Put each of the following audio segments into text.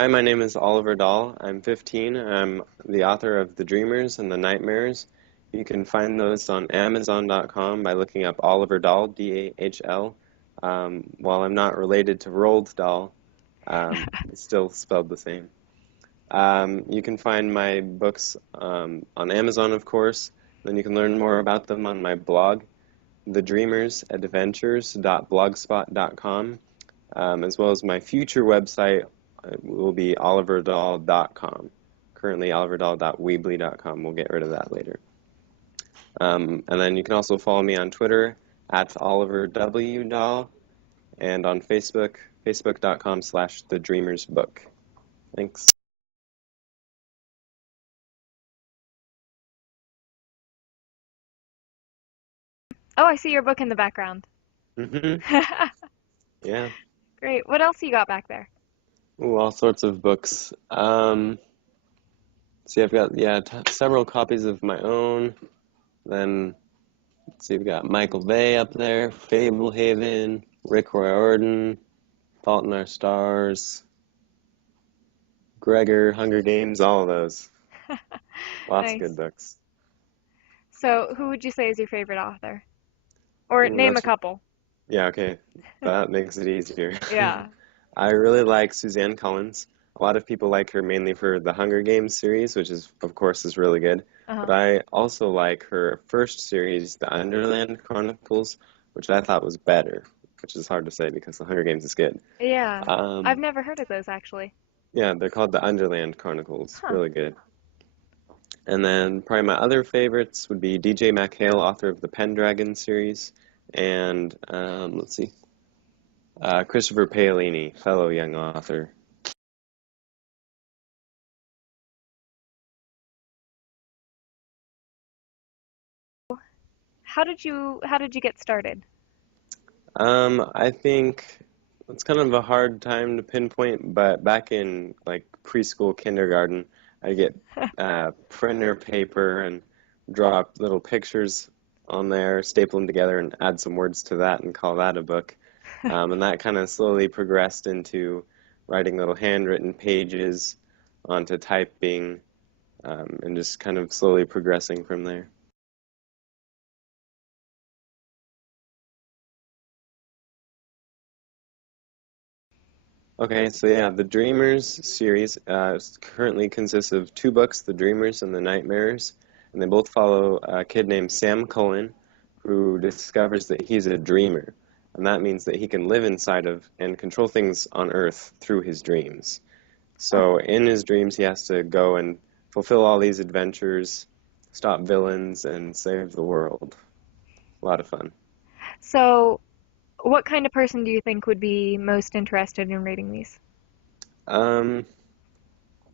Hi, my name is Oliver Dahl. I'm 15. I'm the author of The Dreamers and The Nightmares. You can find those on Amazon.com by looking up Oliver Dahl, D-A-H-L. While I'm not related to Roald Dahl, it's still spelled the same. You can find my books on Amazon, of course. Then you can learn more about them on my blog, thedreamersadventures.blogspot.com, as well as my future website will be oliverdahl.com. Currently oliverdahl.weebly.com. We'll get rid of that later. And then you can also follow me on Twitter at Oliver W. Dahl, and on Facebook, facebook.com/thedreamersbook. Thanks. Oh, I see your book in the background. Yeah. Great. What else you got back there? Ooh, all sorts of books. See, I've got several copies of my own. Then let's see, we've got Michael Bay up there, Fablehaven, Rick Riordan, Fault in Our Stars, Gregor, Hunger Games, all of those. Lots of Nice. good books. So, who would you say is your favorite author? Or Ooh, name a couple. yeah, okay. That makes it easier. Yeah. I really like Suzanne Collins. A lot of people like her mainly for the Hunger Games series, which is, of course, is really good. Uh-huh. But I also like her first series, The Underland Chronicles, which I thought was better, which is hard to say because The Hunger Games is good. Yeah. I've Um, never heard of those actually. yeah, they're called The Underland Chronicles. Huh. Really good. And then probably my other favorites would be DJ McHale, author of the Pendragon series, and let's see, Christopher Paolini, fellow young author. How did you get started? I think it's kind of a hard time to pinpoint, but back in like preschool, kindergarten, I get printer paper and draw up little pictures on there, staple them together, and add some words to that, and call that a book. And that kind of slowly progressed into writing little handwritten pages onto typing, and just kind of slowly progressing from there. Okay, so yeah, the Dreamers series currently consists of two books, The Dreamers and The Nightmares, and they both follow a kid named Sam Cullen, who discovers that he's a dreamer, and that means that he can live inside of and control things on Earth through his dreams. Oh. So in his dreams, he has to go and fulfill all these adventures, stop villains, and save the world. A lot of fun. So, what kind of person do you think would be most interested in reading these? Um,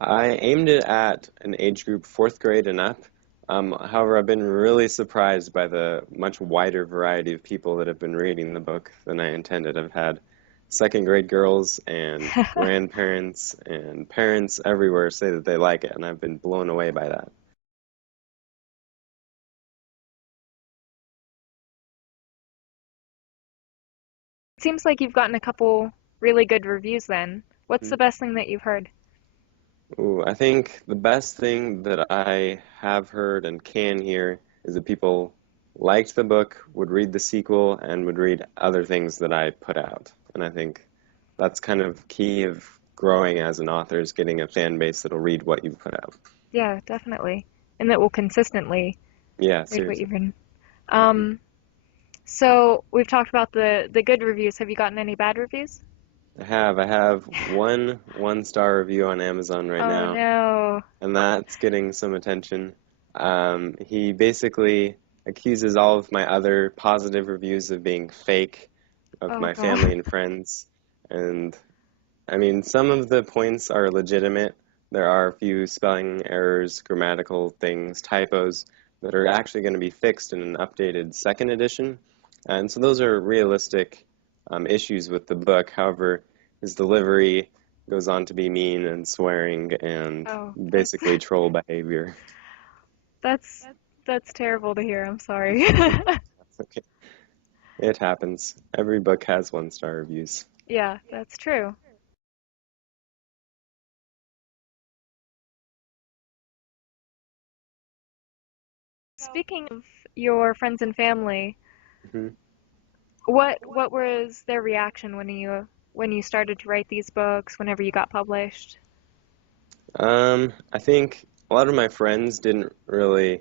I aimed it at an age group fourth grade and up. However, I've been really surprised by the much wider variety of people that have been reading the book than I intended. I've had second grade girls and grandparents and parents everywhere say that they like it, and I've been blown away by that. It seems like you've gotten a couple really good reviews then. What's the best thing that you've heard? Ooh, I think the best thing that I have heard and can hear is that people liked the book, would read the sequel, and would read other things that I put out. And I think that's kind of key of growing as an author is getting a fan base that'll read what you put out. Yeah, definitely. And that will consistently Yeah, read what you've seriously. written. Hmm. Um, so we've talked about the good reviews. Have you gotten any bad reviews? I have one-star review on Amazon right Oh now, no. and that's getting some attention. He basically accuses all of my other positive reviews of being fake, of Oh my family God. and friends. And I mean, some of the points are legitimate. There are a few spelling errors, grammatical things, typos that are actually going to be fixed in an updated second edition. And so those are realistic issues with the book. However, his delivery goes on to be mean and swearing and Oh, that's basically troll behavior. that's that's terrible to hear. I'm sorry. Okay. It happens. Every book has one-star reviews. Yeah, that's true. Speaking of your friends and family, hmm what was their reaction when you started to write these books, whenever you got published? I think a lot of my friends didn't really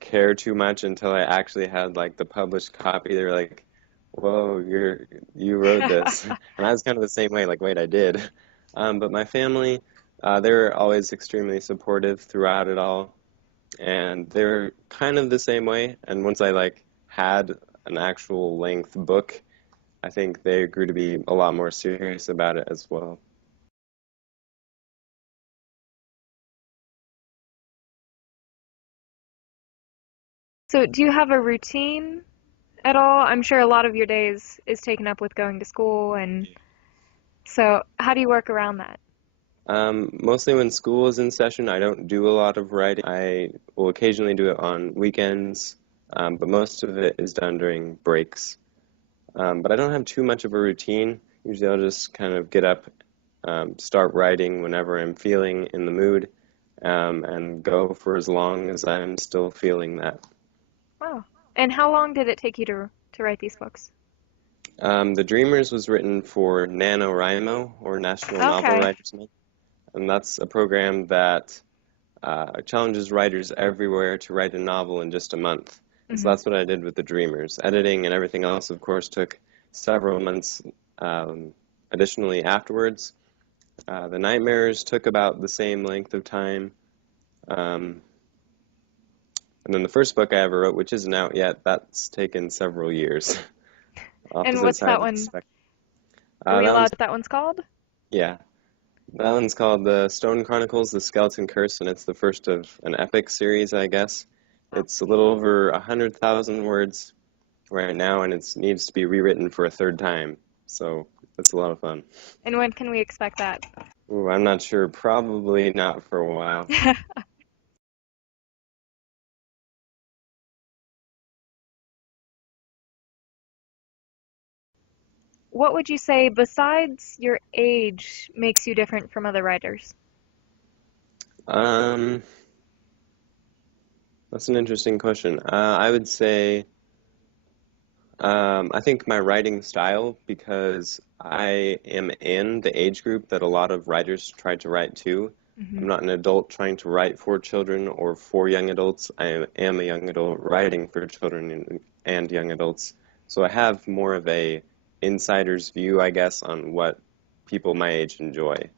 care too much until I actually had like the published copy. They were like, "Whoa, you wrote this," and I was kind of the same way. Like, wait, I did. But my family, they were always extremely supportive throughout it all, and they were kind of the same way. And once I like had an actual length book, I think they grew to be a lot more serious about it as well. So, do you have a routine at all? I'm sure a lot of your days is taken up with going to school, and so how do you work around that? Mostly when school is in session, I don't do a lot of writing. I will occasionally do it on weekends, but most of it is done during breaks. But I don't have too much of a routine. Usually I'll just kind of get up, start writing whenever I'm feeling in the mood, and go for as long as I'm still feeling that. Oh, and how long did it take you to write these books? The Dreamers was written for NaNoWriMo, or National Novel Okay. Writers Month, and that's a program that challenges writers everywhere to write a novel in just a month. And so hmm that's what I did with The Dreamers. Editing and everything else, of course, took several months additionally afterwards. The Nightmares took about the same length of time. Um, and then the first book I ever wrote, which isn't out yet, that's taken several years. And Opposite what's that sides of the one? spectrum. Are we That allowed one's, what that one's called? yeah, that one's called The Stone Chronicles, The Skeleton Curse, and it's the first of an epic series, I guess. Oh. It's a little over 100,000 words right now, and it needs to be rewritten for a third time. So it's a lot of fun. And when can we expect that? Ooh, I'm not sure. Probably not for a while. What would you say, besides your age, makes you different from other writers? Um, that's an interesting question. I would say I think my writing style, because I am in the age group that a lot of writers try to write to. I'm hmm not an adult trying to write for children or for young adults. I am a young adult writing for children and young adults. So I have more of a insider's view, I guess, on what people my age enjoy.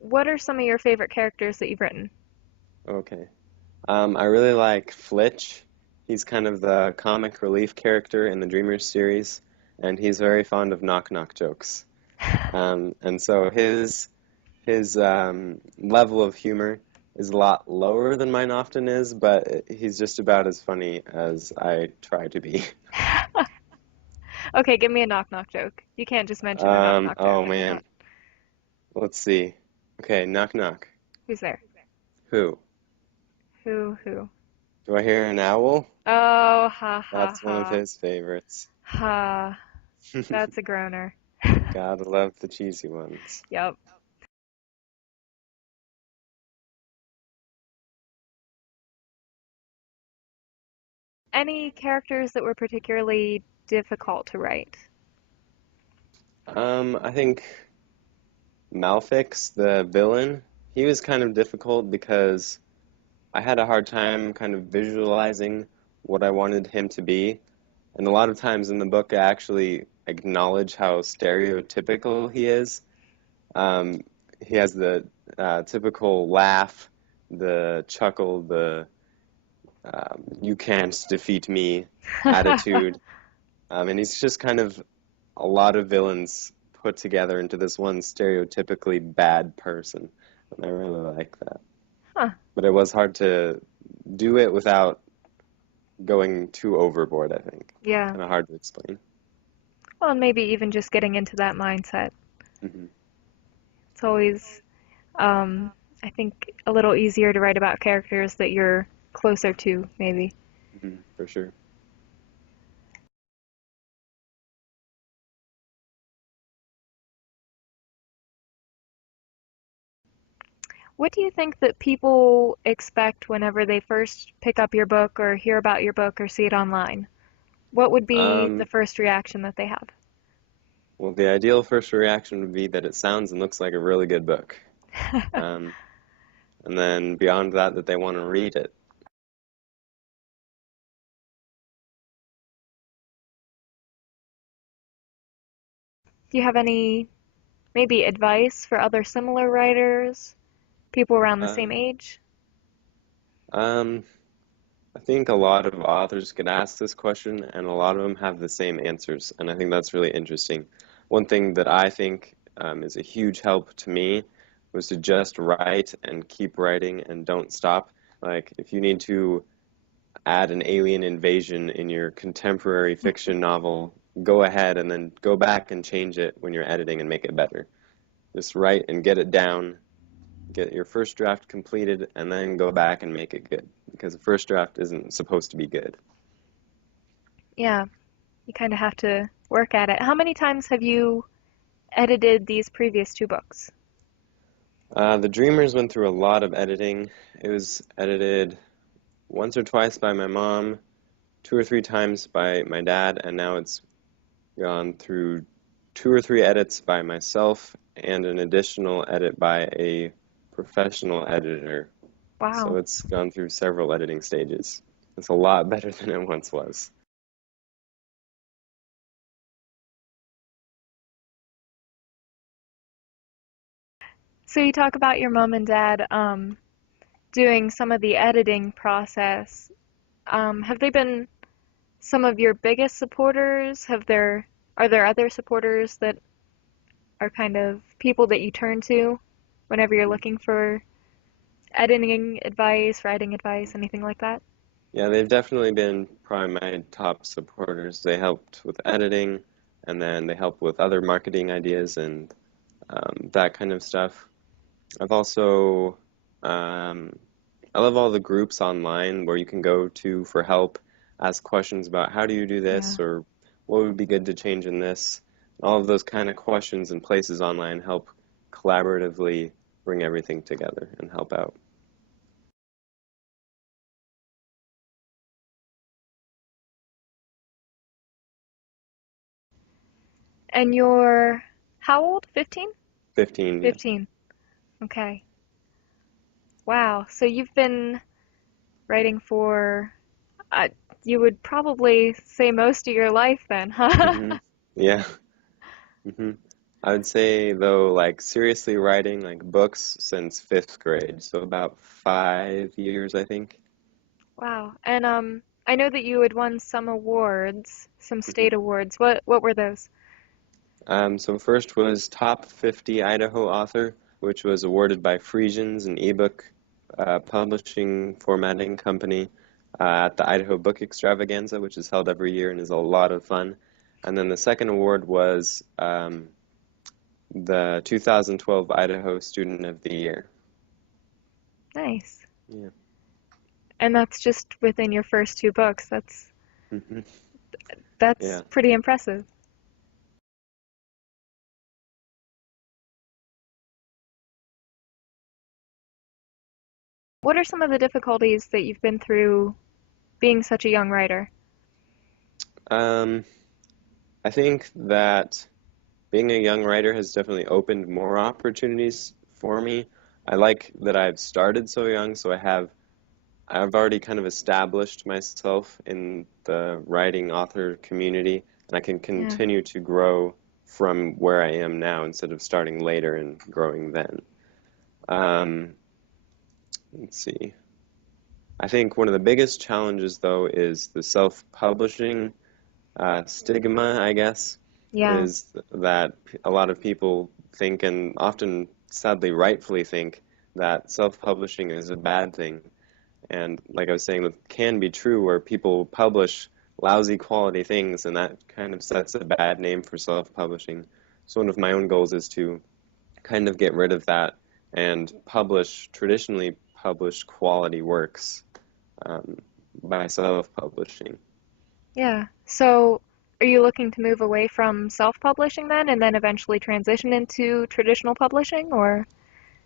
What are some of your favorite characters that you've written? Okay. I really like Flitch. He's kind of the comic relief character in the Dreamers series, and he's very fond of knock knock jokes. And so his level of humor is a lot lower than mine often is, but he's just about as funny as I try to be. Okay, give me a knock knock joke. You can't just mention a knock knock Oh joke. man, let's see. Okay, knock knock. Who's there? Who? Who? Do I hear an owl? Oh, ha ha That's one of ha. his favorites. Ha. That's a groaner. Gotta love the cheesy ones. Yep. Any characters that were particularly difficult to write? I think Malfix, the villain, he was kind of difficult because I had a hard time kind of visualizing what I wanted him to be. And a lot of times in the book, I actually acknowledge how stereotypical he is. Um, he has the typical laugh, the chuckle, the you can't defeat me attitude. And he's just kind of a lot of villains put together into this one stereotypically bad person. And I really like that. Huh. But it was hard to do it without going too overboard, I think. Yeah. Kind of hard to explain. Well, and maybe even just getting into that mindset. hmm It's always, I think, a little easier to write about characters that you're closer to, maybe. For sure. What do you think that people expect whenever they first pick up your book or hear about your book or see it online? What would be the Um, first reaction that they have? well, the ideal first reaction would be that it sounds and looks like a really good book. Um, and then beyond that, that they want to read it. Do you have any maybe advice for other similar writers, people around the same Um, age? um, I think a lot of authors get asked this question, and a lot of them have the same answers, and I think that's really interesting. One thing that I think is a huge help to me was to just write and keep writing and don't stop. Like, if you need to add an alien invasion in your contemporary fiction novel, go ahead and then go back and change it when you're editing and make it better. Just write and get it down, get your first draft completed, and then go back and make it good. Because the first draft isn't supposed to be good. Yeah, you kind of have to work at it. How many times have you edited these previous two books? The Dreamers went through a lot of editing. It was edited once or twice by my mom, two or three times by my dad, and now it's gone through two or three edits by myself and an additional edit by a professional editor. So Wow. it's gone through several editing stages. It's a lot better than it once was. So you talk about your mom and dad doing some of the editing process. Have they been some of your biggest supporters? Are there other supporters that are kind of people that you turn to whenever you're Mhm. looking for editing advice, writing advice, anything like that? Yeah, they've definitely been probably my top supporters. They helped with editing, and then they help with other marketing ideas and that kind of stuff. I've also, um, I love all the groups online where you can go to for help, ask questions about how do you do Yeah. this or what would be good to change in this. All of those kind of questions and places online help collaboratively bring everything together and help out. And you're how old? 15? 15, yeah. 15. Okay. Wow. So you've been writing for, uh, you would probably say most of your life then, huh? hmm Yeah. hmm I would say though, like seriously writing like books since fifth grade, so about 5 years, I think. Wow. And I know that you had won some awards, some hmm state awards. What were those? So first was Top 50 Idaho Author, which was awarded by Frisians, an ebook publishing formatting company at the Idaho Book Extravaganza, which is held every year and is a lot of fun. And then the second award was the 2012 Idaho Student of the Year. Nice. Yeah. And that's just within your first two books. hmm That's Yeah. pretty impressive. What are some of the difficulties that you've been through being such a young writer? Um, I think that being a young writer has definitely opened more opportunities for me. I like that I've started so young, so I've already kind of established myself in the writing author community, and I can Yeah. continue to grow from where I am now instead of starting later and growing then. Um, let's see. I think one of the biggest challenges, though, is the self-publishing stigma, I guess, Yeah. is that a lot of people think, and often sadly rightfully think, that self-publishing is a bad thing. And like I was saying, that can be true where people publish lousy quality things, and that kind of sets a bad name for self-publishing. So one of my own goals is to kind of get rid of that and traditionally publish quality works um, by self-publishing. Yeah. So, are you looking to move away from self-publishing then and then eventually transition into traditional publishing or?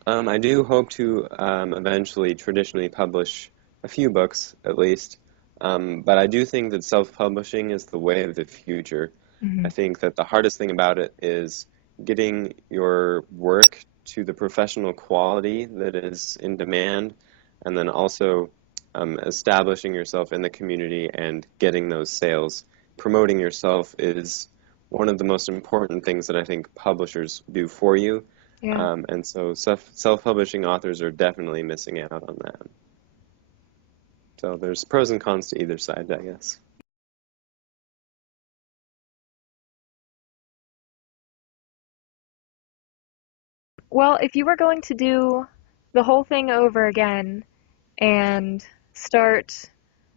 I do hope to eventually traditionally publish a few books at least, but I do think that self-publishing is the way of the future. I Hmm. think that the hardest thing about it is getting your work to the professional quality that is in demand, and then also establishing yourself in the community and getting those sales. Promoting yourself is one of the most important things that I think publishers do for you. Yeah. And so self-publishing authors are definitely missing out on that. So there's pros and cons to either side, I guess. Well, if you were going to do the whole thing over again and start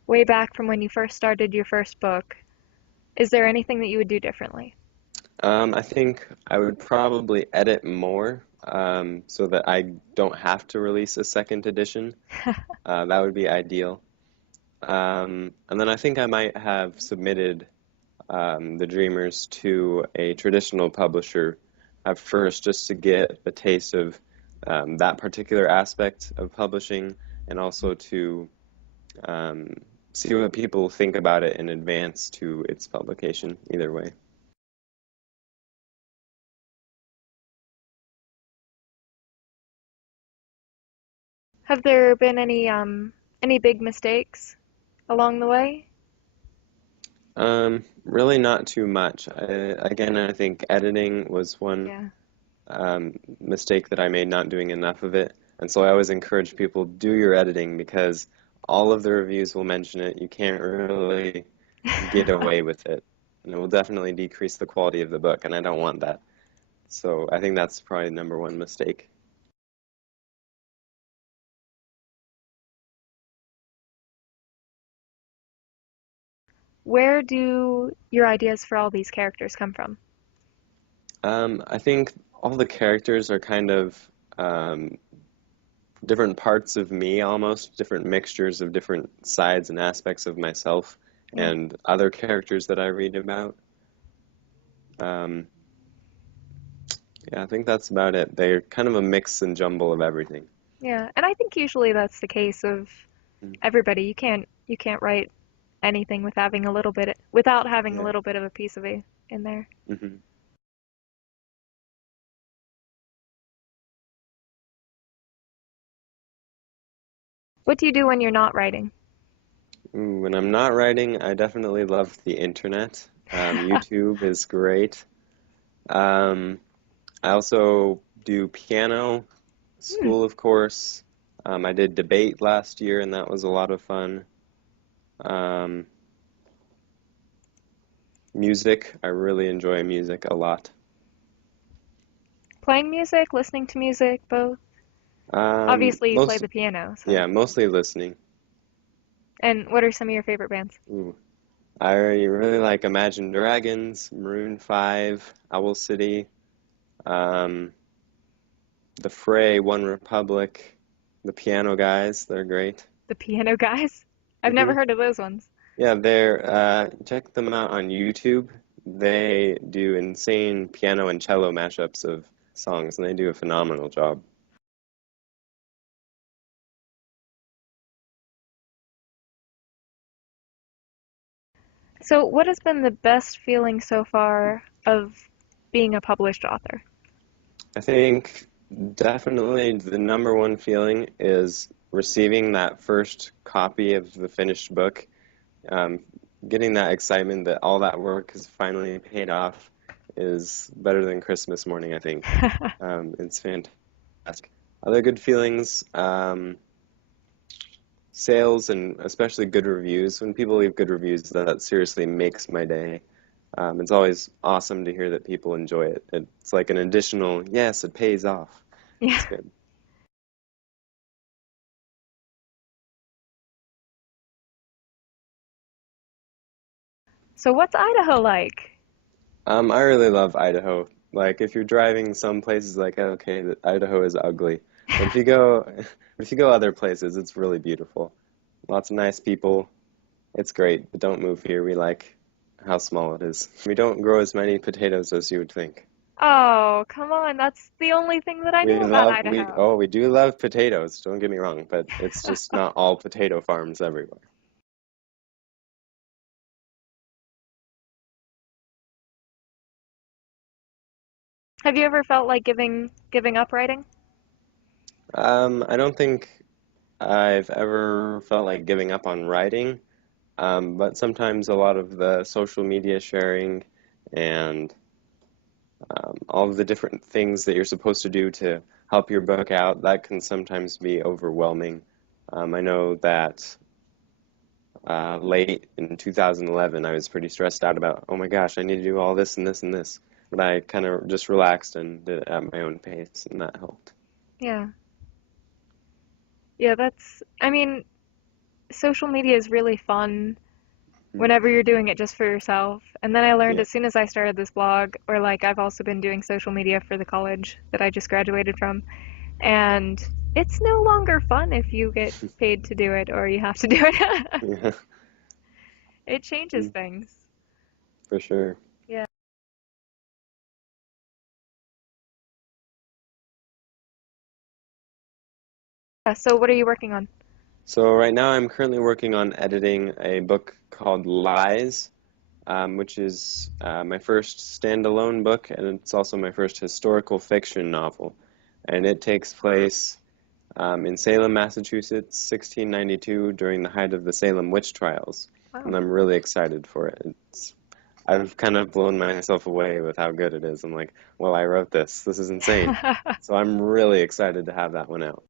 way back from when you first started your first book, is there anything that you would do differently? I think I would probably edit more so that I don't have to release a second edition. That would be ideal. And then I think I might have submitted the Dreamers to a traditional publisher at first just to get a taste of that particular aspect of publishing and also to um, see what people think about it in advance to its publication, either way. Have there been any big mistakes along the way? Really not too much. Again, I think editing was one Yeah. mistake that I made, not doing enough of it. And so I always encourage people, do your editing because all of the reviews will mention it. You can't really get away with it. And it will definitely decrease the quality of the book, and I don't want that. So I think that's probably the number one mistake. Where do your ideas for all these characters come from? I think all the characters are kind of um, different parts of me almost, different mixtures of different sides and aspects of myself Yeah. and other characters that I read about. Um, yeah, I think that's about it. They're kind of a mix and jumble of everything. Yeah. And I think usually that's the case of Mm. everybody. You can't write anything without having a Yeah. little bit of a piece of it in there. Hmm. What do you do when you're not writing? Ooh, when I'm not writing, I definitely love the internet. YouTube is great. Um, I also do piano Hmm. school, of course. I did debate last year, and that was a lot of fun. Um, Music, I really enjoy music a lot. Playing music, listening to music, both. Obviously, you play Most, the piano, so. yeah, mostly listening. And what are some of your favorite bands? Ooh. I really like Imagine Dragons, Maroon 5, Owl City, um, The Fray, One Republic, the Piano Guys, they're great. The Piano Guys? I've never Hmm. heard of those ones. Yeah, check them out on YouTube. They do insane piano and cello mashups of songs, and they do a phenomenal job. So, what has been the best feeling so far of being a published author? I think definitely the number one feeling is receiving that first copy of the finished book, um, getting that excitement that all that work has finally paid off is better than Christmas morning, I think. It's fantastic. Other good feelings, sales and especially good reviews. When people leave good reviews, that seriously makes my day. It's always awesome to hear that people enjoy it. It's like an additional, yes, it pays off. Yeah. It's good. So, what's Idaho like? I really love Idaho. Like, if you're driving some places, like, okay, Idaho is ugly, but if you go, if you go other places, it's really beautiful. Lots of nice people. It's great, but don't move here. We like how small it is. We don't grow as many potatoes as you would think. Oh, come on. That's the only thing that I know about Idaho. We do love potatoes, don't get me wrong, but it's just not all potato farms everywhere. Have you ever felt like giving up writing? I don't think I've ever felt like giving up on writing, but sometimes a lot of the social media sharing and all of the different things that you're supposed to do to help your book out, that can sometimes be overwhelming. I know that late in 2011, I was pretty stressed out about, oh my gosh, I need to do all this and this and this. But I kind of just relaxed and did it at my own pace, and that helped. Yeah. Yeah, I mean, social media is really fun Mm. whenever you're doing it just for yourself. And then I learned Yeah. as soon as I started this blog, or like I've also been doing social media for the college that I just graduated from, and it's no longer fun if you get paid to do it or you have to do it. Yeah. It changes Mm, things. for sure. Yeah. So what are you working on? So right now I'm currently working on editing a book called Lies, which is my first standalone book, and it's also my first historical fiction novel. And it takes place in Salem, Massachusetts, 1692, during the height of the Salem witch trials. And Wow. I'm really excited for it. I've kind of blown myself away with how good it is. I'm like, well, I wrote this. This is insane. So I'm really excited to have that one out.